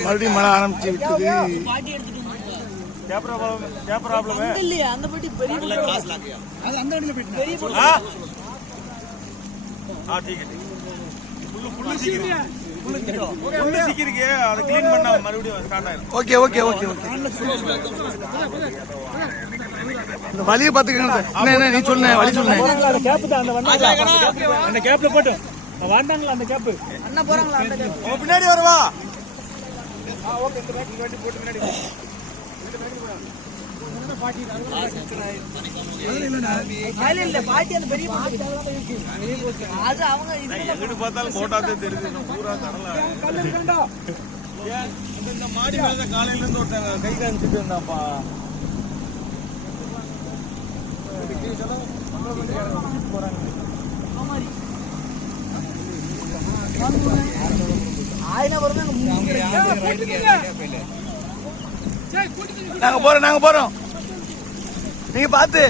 மறுபடியும் மழை ஆரம்பிச்சு விட்டது ஓகே ஓகே ஓகே ஓகே வழியை பாத்துக்கணும் நீ சொல்லு வலி சொன்ன அந்த கேப்ல போட்டு வந்தாங்களா அந்த கேப் அண்ணா போறாங்களா அந்த கேப்? பின்னாடி வருவா. அதுல இல்ல பாட்டி அந்த பெரிய பொண்ணு. அது அவங்க இது எங்கிட்டு பார்த்தாலும் போட்டாதே தெரியுது. இந்த பூரா இந்த- இந்த மாடி மேல காலையில இருந்து கை காமிச்சிட்டு இருந்தாப்பா ஆயிரம் நாங்க போறோம் நாங்க போறோம். நீங்க பாத்து